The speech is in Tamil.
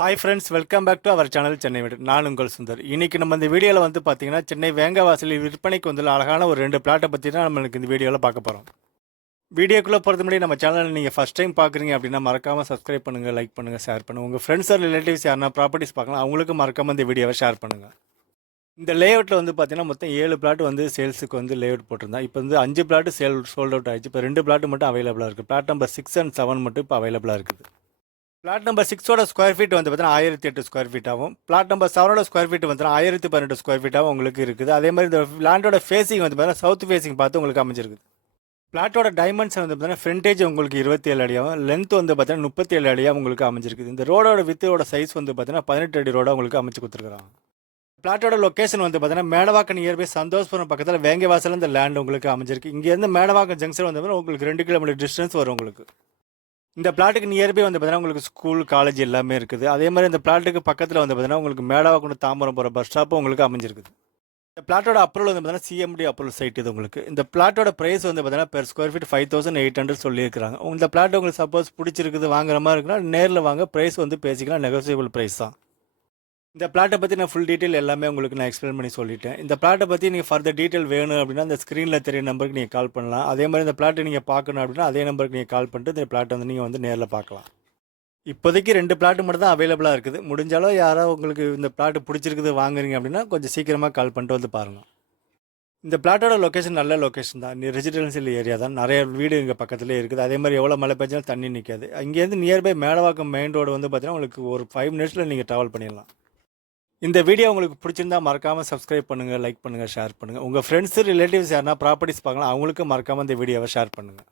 Hi friends, welcome back to our channel Chennai வீடு. நான் உங்கள் சுந்தர். இன்றைக்கி நம்ம இந்த வீடியோவில் வந்து பார்த்தீங்கன்னா சென்னை வேங்கவாசலில் விற்பனைக்கு வந்து அழகான ஒரு 2 பிளாட்டை பற்றி தான் நம்மளுக்கு இந்த வீடியோவில் பார்க்க போகிறோம். வீடியோக்குள்ளே போகிறது முன்னாடி நம்ம சேனலில் நீங்கள் ஃபஸ்ட் டைம் பார்க்குறீங்க அப்படின்னா மறக்காமல் சப்ஸ்கிரைப் பண்ணுங்கள், லைக் பண்ணுங்கள், ஷேர் பண்ணுங்கள். உங்கள் ஃப்ரெண்ட்ஸ் ஆர் ரிலேட்டிவ்ஸ் யாருன்னா ப்ராப்பர்ட்டிஸ் பார்க்கலாம், அவங்களுக்கு மறக்காமல் இந்த வீடியோவை ஷேர் பண்ணுங்கள். இந்த லேஅவுட்டில் வந்து பார்த்தீங்கன்னா மொத்தம் 7 பிளாட் வந்து சேல்ஸுக்கு வந்து லேஅவுட் போட்டிருந்தேன். இப்போ வந்து 5 பிளாட் சோல்ட் அவுட் ஆகிடுச்சு. இப்போ 2 பிளாட் மட்டும் அவைலபிளாக இருக்குது. பிளாட் நம்பர் 6 and 7 மட்டும் இப்போ அவைலபிளாக இருக்குது. பிளாட் நம்பர் 6ஓட ஸ்கொயர் ஃபீட் வந்து பார்த்தீங்கன்னா 1008 ஸ்கொயர் ஃபீட் ஆகும். பிளாட் நம்பர் 7ஓட ஸ்கொயர் ஃபீட் வந்து 1018 ஸ்கொயர் ஃபீட்டாகவும் உங்களுக்கு இருக்குது. அதே மாதிரி இந்த லேண்டோட ஃபேஸிங் வந்து பார்த்தீங்கன்னா சவுத் ஃபேஸிங் பார்த்து உங்களுக்கு அமைஞ்சிருக்குது. பிளாட்டோட டைமென்ஷன் வந்து பார்த்தீங்கன்னா ஃப்ரண்டேஜ் உங்களுக்கு 27 அடியாகவும், லென்த் வந்து பார்த்தீங்கன்னா 37 அடியாக உங்களுக்கு அமைஞ்சிருக்குது. இந்த ரோடோட வித்தோட சைஸ் வந்து பார்த்தீங்கன்னா 18 அடி ரோடாக உங்களுக்கு அமைச்சு கொடுத்துருக்குறாங்க. பிளாட்டோட லொக்கேஷன் வந்து பார்த்தீங்கன்னா மேடவாக்கம் நியர்பை சந்தோஷ்புரம் பக்கத்தில் வேங்கவாசல் இந்த லேண்ட் உங்களுக்கு அமைஞ்சிருக்கு. இங்கேருந்து மேடவாக்கம் ஜங்ஷன் வந்து உங்களுக்கு 2 கிலோமீட்டர் டிஸ்டன்ஸ் வரும் உங்களுக்கு. இந்த பிளாட்டுக்கு நியர்பை வந்து பார்த்தீங்கன்னா உங்களுக்கு ஸ்கூல், காலேஜ் எல்லாமே இருக்குது. அதே மாதிரி இந்த பிளாட்டுக்கு பக்கத்தில் வந்து பார்த்தீங்கன்னா உங்களுக்கு மேடவாக்கம் தாம்பரம் போகிற பஸ் ஸ்டாப்பும் உங்களுக்கு அமைஞ்சிருக்குது. இந்த பிளாட்டோட அப்ரூவல் வந்து பார்த்தீங்கன்னா சிஎம்டி அப்ரூவல் சைட் இது உங்களுக்கு. இந்த பிளாட்டோட ப்ரைஸ் வந்து பார்த்தீங்கன்னா பெர் ஸ்கொயர் ஃபீட் 5800 சொல்லியிருக்காங்க. இந்த பிளாட் உங்களுக்கு சப்போஸ் பிடிச்சிருக்குது, வாங்குற மாதிரி இருக்குன்னா நேரில் வாங்க, ப்ரைஸ் வந்து பேசிக்கலாம், நெகோசியபிள் ப்ரைஸ் தான். இந்த பிளாட்டை பற்றி நான் ஃபுல் டீட்டெயில் எல்லாமே உங்களுக்கு நான் எக்ஸ்பிளைன் பண்ணி சொல்லிட்டேன். இந்த பிளாட்டை பற்றி நீங்கள் ஃபர்தர் டீட்டெயில் வேணும் அப்படின்னா அந்த ஸ்க்ரீனில் தெரிய நம்பருக்கு நீங்கள் கால் பண்ணலாம். அதே மாதிரி இந்த பிளாட்டை நீங்கள் பார்க்கணும் அப்படின்னா அதே நம்பருக்கு நீங்கள் கால் பண்ணிட்டு இந்த பிளாட்டை வந்து நீங்கள் வந்து நேரில் பார்க்கலாம். இப்போதைக்கு 2 பிளாட்டு மட்டும் தான் அவைலபிளாக இருக்குது. முடிஞ்சாலும் யாராவது உங்களுக்கு இந்த பிளாட்டு பிடிச்சிருக்குது வாங்குறீங்க அப்படின்னா கொஞ்சம் சீக்கிரமாக கால் பண்ணிட்டு வந்து பாருங்கள். இந்த பிளாட்டோட லொக்கேஷன் நல்ல லொக்கேஷன் தான். ரெசிடென்ஷியல் ஏரியா தான். நிறைய வீடு இங்கே பக்கத்துலேயே இருக்குது. அதே மாதிரி எவ்வளோ மழை பெஞ்சாலும் தண்ணி நிற்காது. இங்கேருந்து நியர்பை மேடவாக்கம் மெயின் ரோடு வந்து பார்த்தீங்கன்னா உங்களுக்கு ஒரு 5 மினிட்ஸில் நீங்கள் ட்ராவல் பண்ணிடலாம். இந்த வீடியோ உங்களுக்கு பிடிச்சிருந்தா மறக்காமல் சப்ஸ்கிரைப் பண்ணுங்கள், லைக் பண்ணுங்கள், ஷேர் பண்ணுங்கள். உங்கள் ஃப்ரெண்ட்ஸு, ரிலேட்டிவ்ஸ் யாருன்னா ப்ராப்பர்ட்டிஸ் பார்க்கலாம், அவங்களுக்கு மறக்காமல் இந்த வீடியோவை ஷேர் பண்ணுங்கள்.